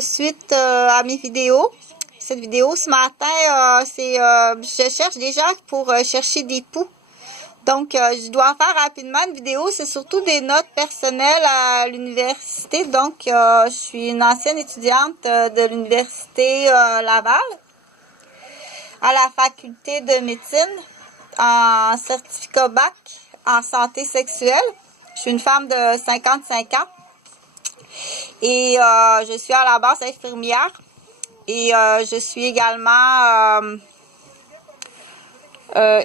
suite à mes vidéos. Cette vidéo ce matin, je cherche des gens pour chercher des poux. Donc, je dois faire rapidement une vidéo. C'est surtout des notes personnelles à l'université. Donc, je suis une ancienne étudiante de l'université Laval, à la faculté de médecine, en certificat bac en santé sexuelle. Je suis une femme de 55 ans et je suis à la base infirmière. Et je suis également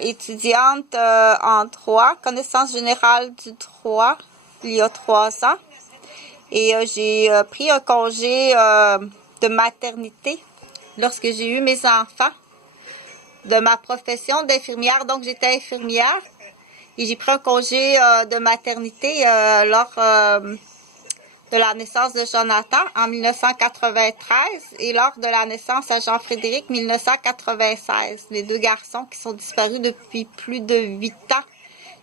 étudiante en droit, connaissance générale du droit, il y a 3 ans. Et j'ai pris un congé de maternité lorsque j'ai eu mes enfants de ma profession d'infirmière. Donc, j'étais infirmière et j'ai pris un congé de maternité lors de la naissance de Jonathan en 1993 et lors de la naissance à Jean-Frédéric 1996. Les 2 garçons qui sont disparus depuis plus de 8 ans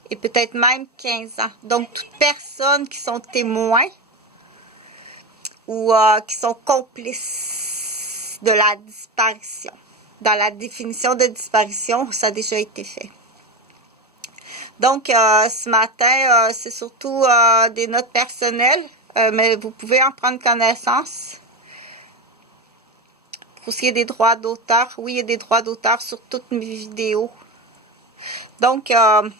et peut-être même 15 ans. Donc, toute personne qui sont témoins ou qui sont complices de la disparition. Dans la définition de disparition, ça a déjà été fait. Donc, ce matin, c'est surtout des notes personnelles. Mais vous pouvez en prendre connaissance. Pour ce qui est des droits d'auteur, oui, il y a des droits d'auteur sur toutes mes vidéos. Donc, ce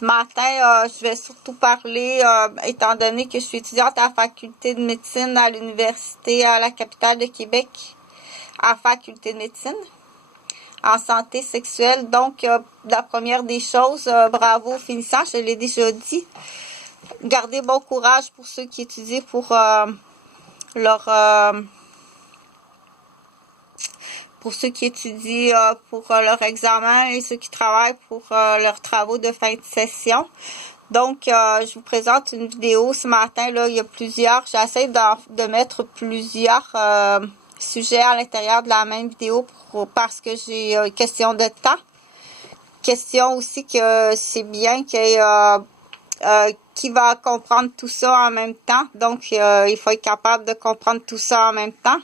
matin, je vais surtout parler, étant donné que je suis étudiante à la faculté de médecine à l'université à la capitale de Québec, à la faculté de médecine, en santé sexuelle. Donc, la première des choses, bravo aux finissants, je l'ai déjà dit. Gardez bon courage pour ceux qui étudient pour leur examen et ceux qui travaillent pour leurs travaux de fin de session. Donc, je vous présente une vidéo ce matin. Là, il y a plusieurs. J'essaie de mettre plusieurs sujets à l'intérieur de la même vidéo parce que j'ai question de temps. Question aussi que c'est bien qu'il y ait qui va comprendre tout ça en même temps. Donc, il faut être capable de comprendre tout ça en même temps.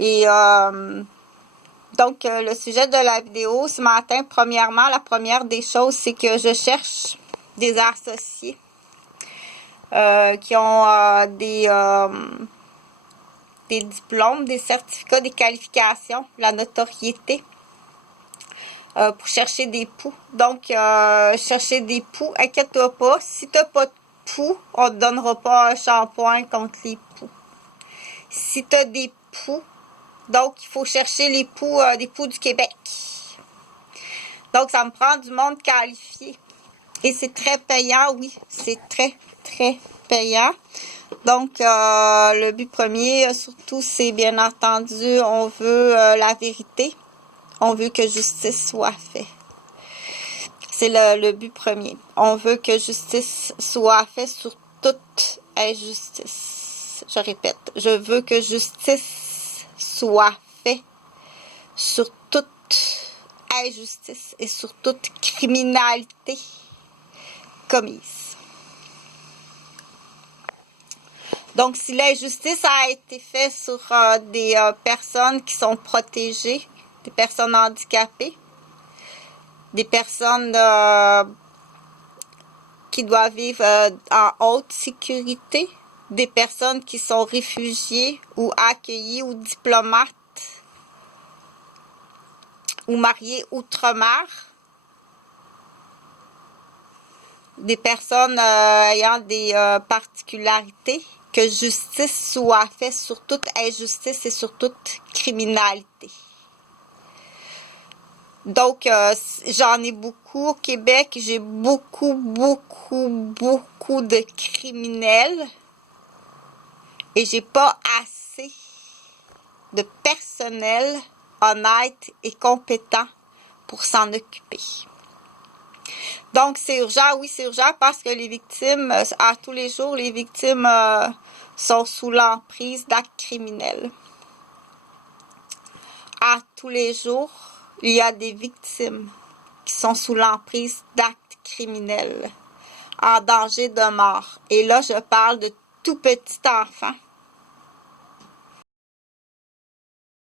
Et donc, le sujet de la vidéo ce matin, premièrement, la première des choses, c'est que je cherche des associés qui ont des diplômes, des certificats, des qualifications, la notoriété. Pour chercher des poux. Donc, chercher des poux, inquiète-toi pas. Si tu n'as pas de poux, on ne te donnera pas un shampoing contre les poux. Si tu as des poux, donc il faut chercher les poux, des poux du Québec. Donc, ça me prend du monde qualifié. Et c'est très payant, oui. C'est très, très payant. Donc, le but premier, surtout, c'est bien entendu, on veut la vérité. On veut que justice soit faite. C'est le but premier. On veut que justice soit faite sur toute injustice. Je répète, je veux que justice soit faite sur toute injustice et sur toute criminalité commise. Donc, si l'injustice a été faite sur des personnes qui sont protégées, des personnes handicapées, des personnes qui doivent vivre en haute sécurité, des personnes qui sont réfugiées ou accueillies ou diplomates ou mariées outre-mer, des personnes ayant des particularités, que justice soit faite sur toute injustice et sur toute criminalité. Donc, j'en ai beaucoup au Québec. J'ai beaucoup de criminels. Et j'ai pas assez de personnel honnête et compétent pour s'en occuper. Donc, c'est urgent. Oui, c'est urgent parce que les victimes, à tous les jours, les victimes sont sous l'emprise d'actes criminels. À tous les jours, il y a des victimes qui sont sous l'emprise d'actes criminels, en danger de mort. Et là, je parle de tout petit enfant.